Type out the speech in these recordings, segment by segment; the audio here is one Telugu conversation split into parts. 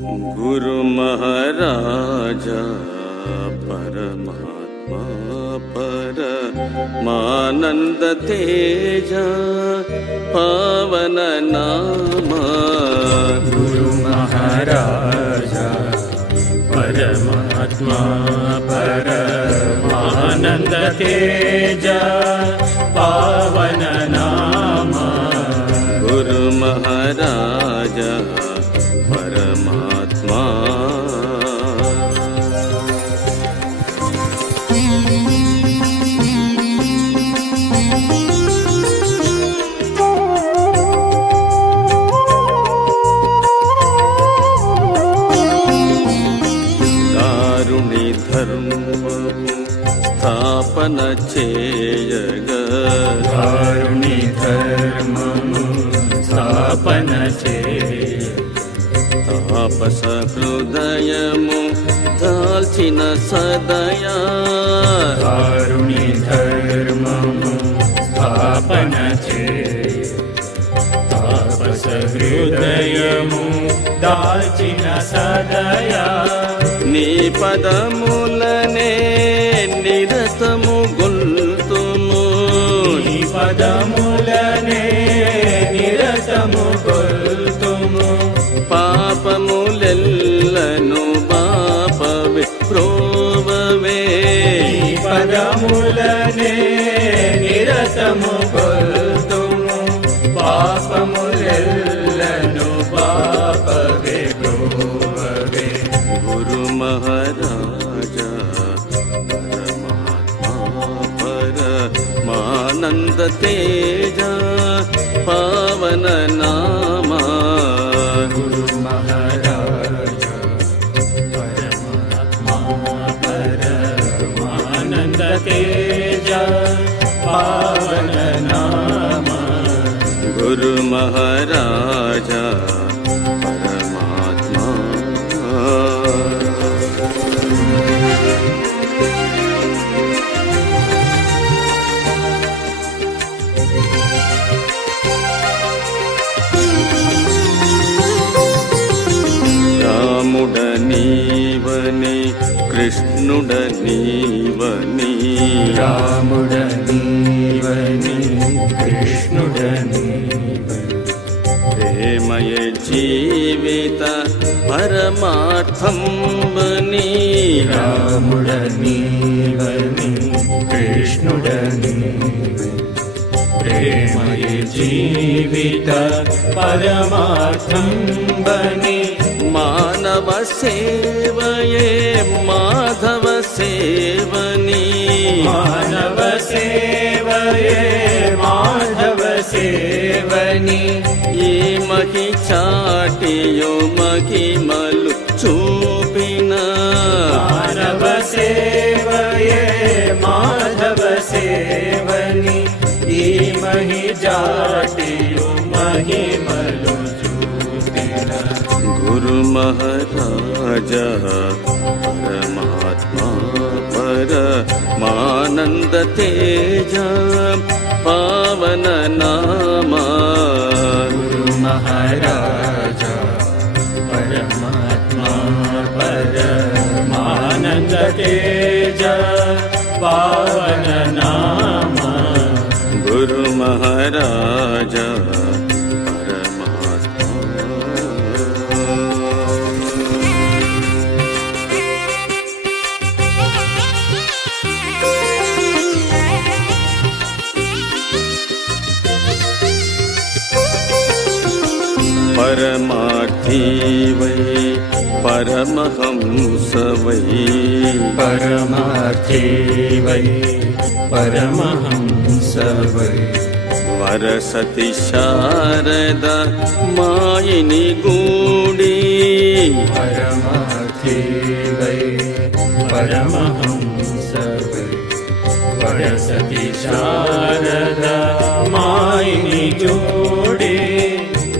गुरु महाराजा परमात्मा परमानंद तेजा पावन नामा। गुरु महाराजा परमात्मा परमानंद तेजा पावन नामा। गुरु महाराजा परमात्मा దారుని ధర్మము స్థాపన చేయగ దారుని ధర్మము స్థాపన చేయ తాపస హృదయము దాల్చిన సదయా దారుని ధర్మము స్థాపన చేయ తాపస హృదయము దాల్చిన సదయా నీ పదములనే నిరతము గొల్తుము నీ పదములనే నిరతము కొల్తుము పాపములెల్లను పాపవే ప్రోవవే నీ పదములనే నిరతము కొల్తుము పాపములెల్లను పాపవే ప్రోవవే గురు మహారాజా పరమాత్మా పరమానంద తేజ పావన నామా। గురు మహారాజా పరమాత్మా పరమానంద తేజ పావన నామా। గురు మహారాజా పరమాత్మా రాముడ నీవని కృష్ణుడ నీవని రాముడ నీవని కృష్ణుడ నీవని ప్రేమయ జీవిత పరమార్థంబని రాముడ నీవని కృష్ణుడ నీవని ప్రేమయ జీవిత పరమార్థం బని మానవ సేవయే మాధవ సేవని మానవ సేవయే మాధవ సేవని ఈ మహి చాటియో మహిమలు చూపిన మానవ సేవయే మాధవ సేవని ఈ మహి జాటియు మహిమలు చూపిన గురు మహారాజా పరమాత్మా పరమానంద తేజ పావన నామా। గురు మహారాజా పరమాత్మా పరమానంద తేజ పావన నామా। గురు మహారాజా परमार्थी वै परमहंस वै परमार्थी वै परमहंस वै वरसति शारदा मायिनी गूडी परमार्थी वै परमहंस वै वरसति शारदा मायिनी गूडी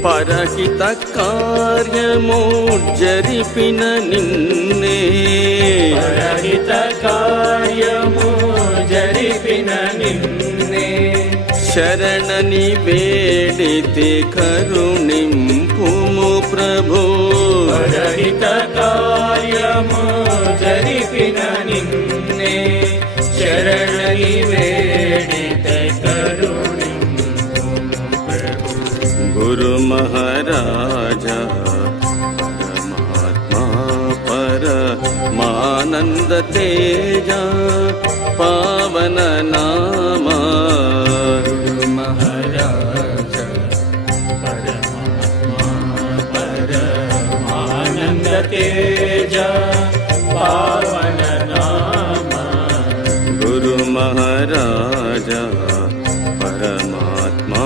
పరహిత కార్యము జరిపిన నిన్నే పరహిత కార్యము జరిపిన నిన్నే శరణని వేడితే కరుణింపుము ప్రభు పరహిత కార్యము జరిపిన నిన్నే శరణి వేడితే కరుణింపుము ప్రభు. గురు మహారాజా పరమాత్మా పరమానంద తేజ పావన నామా. గురు మహారాజ పరమాత్మా పరమానంద తేజ పావన నామ. గురు మహారాజా పరమాత్మా